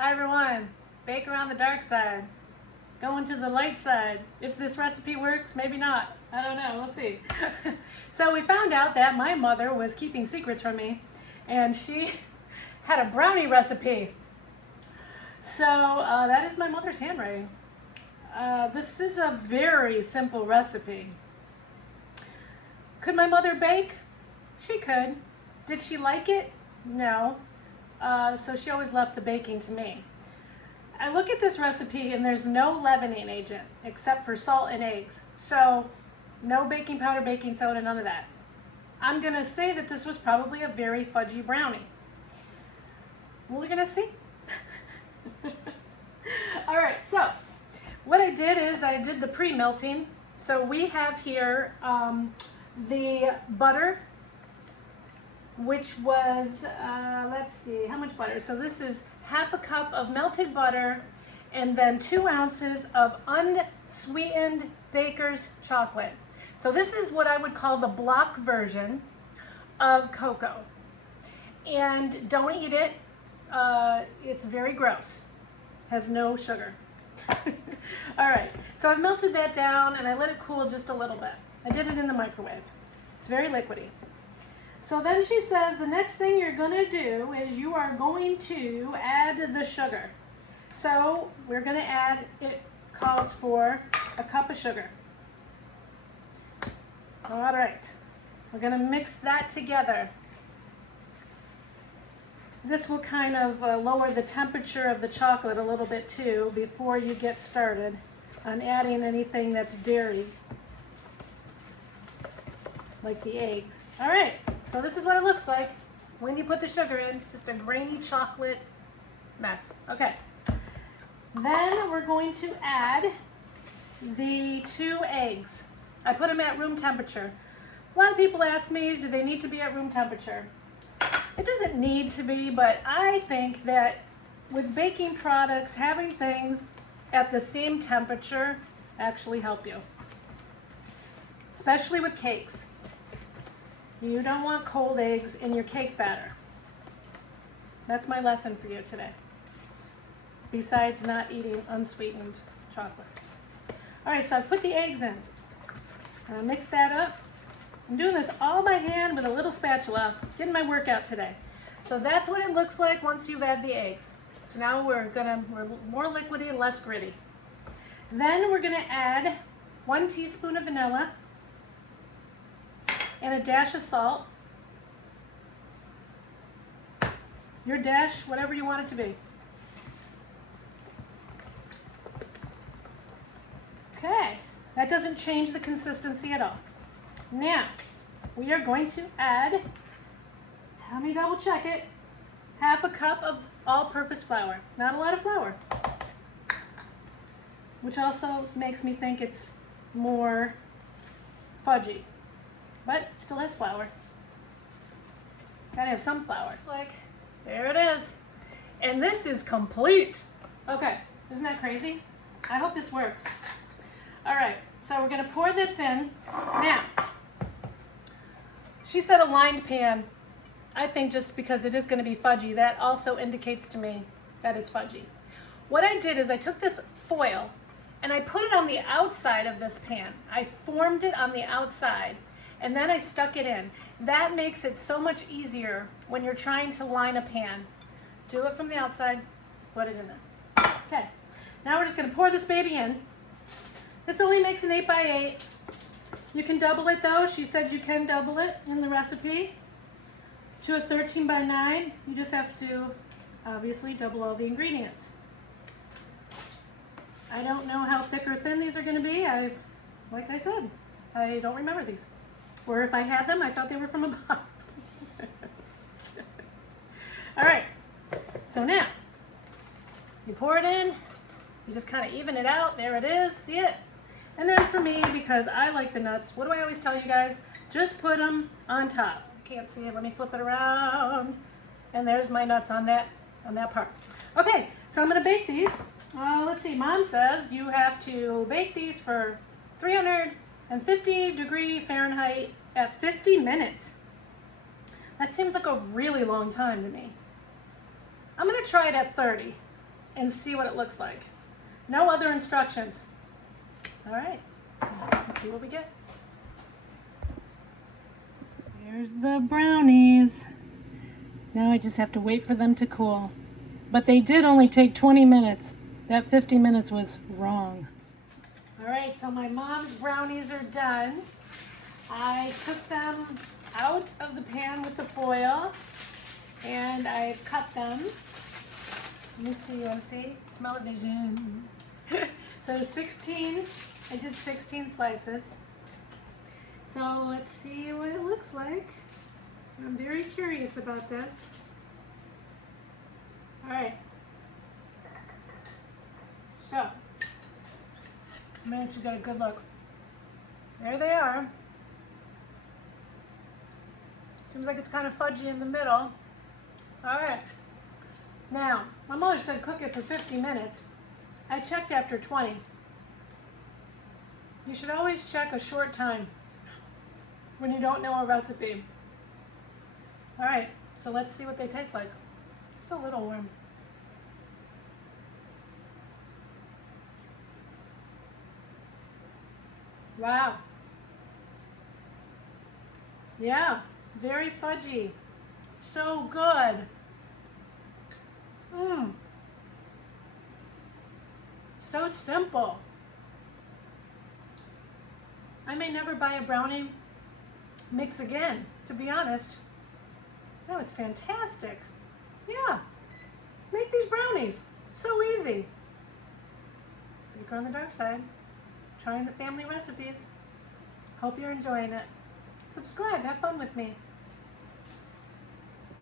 Hi everyone, bake around the dark side, go into the light side. If this recipe works, maybe not. I don't know, we'll see. So we found out that my mother was keeping secrets from me and she had a brownie recipe. So that is my mother's handwriting. This is a very simple recipe. Could my mother bake? She could. Did she like it? No. So she always left the baking to me. I look at this recipe and there's no leavening agent except for salt and eggs. So no baking powder, baking soda, none of that. I'm gonna say that this was probably a very fudgy brownie. We're gonna see. All right, so what I did is I did the pre-melting. So we have here the butter, which was, let's see, how much butter? So this is half a cup of melted butter and then 2 ounces of unsweetened baker's chocolate. So this is what I would call the block version of cocoa. And don't eat it. It's very gross. Has no sugar. All right, so I've melted that down and I let it cool just a little bit. I did it in the microwave. It's very liquidy. So then she says the next thing you're gonna do is you are going to add the sugar. So we're gonna add, it calls for a cup of sugar. All right, we're gonna mix that together. This will kind of lower the temperature of the chocolate a little bit too before you get started on adding anything that's dairy, like the eggs. All right, so this is what it looks like when you put the sugar in, just a grainy chocolate mess. Okay, then we're going to add the 2 eggs. I put them at room temperature. A lot of people ask me, do they need to be at room temperature? It doesn't need to be, but I think that with baking products, having things at the same temperature actually help you, especially with cakes. You don't want cold eggs in your cake batter. That's my lesson for you today, besides not eating unsweetened chocolate. All right, so I put the eggs in. I'll mix that up. I'm doing this all by hand with a little spatula, getting my workout today. So that's what it looks like once you've added the eggs. So now we're more liquidy and less gritty. Then we're gonna add 1 teaspoon of vanilla and a dash of salt. Your dash, whatever you want it to be. Okay, that doesn't change the consistency at all. Now, we are going to add, let me double check it, half a cup of all-purpose flour. Not a lot of flour, which also makes me think it's more fudgy, but it still has flour. Gotta have some flour. Like, there it is. And this is complete. Okay, isn't that crazy? I hope this works. All right, so we're gonna pour this in. Now, she said a lined pan. I think just because it is gonna be fudgy, that also indicates to me that it's fudgy. What I did is I took this foil and I put it on the outside of this pan. I formed it on the outside and then I stuck it in. That makes it so much easier when you're trying to line a pan. Do it from the outside, put it in there. Okay, now we're just gonna pour this baby in. This only makes an 8 by 8. You can double it though. She said you can double it in the recipe to a 13 by 9. You just have to obviously double all the ingredients. I don't know how thick or thin these are gonna be. Like I said, I don't remember these. Or if I had them, I thought they were from a box. All right, so now you pour it in, you just kind of even it out. There it is, see it? And then for me, because I like the nuts, what do I always tell you guys? Just put them on top. Can't see it, let me flip it around. And there's my nuts on that part. Okay, so I'm gonna bake these. Let's see, Mom says you have to bake these for 350 degree Fahrenheit at 50 minutes. That seems like a really long time to me. I'm gonna try it at 30. and see what it looks like. No other instructions. All right, let's see what we get. There's the brownies. Now I just have to wait for them to cool. But they did only take 20 minutes. That 50 minutes was wrong. All right, so my mom's brownies are done. I took them out of the pan with the foil and I cut them. Let me see, you want to see? Smell-o-vision. So 16, I did 16 slices. So let's see what it looks like. I'm very curious about this. All right. So, make sure you got a good look. There they are. Seems like it's kind of fudgy in the middle. All right. Now, my mother said cook it for 50 minutes. I checked after 20. You should always check a short time when you don't know a recipe. All right, so let's see what they taste like. Just a little warm. Wow. Yeah, very fudgy. So good. Mmm. So simple. I may never buy a brownie mix again, to be honest. That was fantastic. Yeah, make these brownies. So easy. Baker on the dark side. Trying the family recipes. Hope you're enjoying it. Subscribe, have fun with me.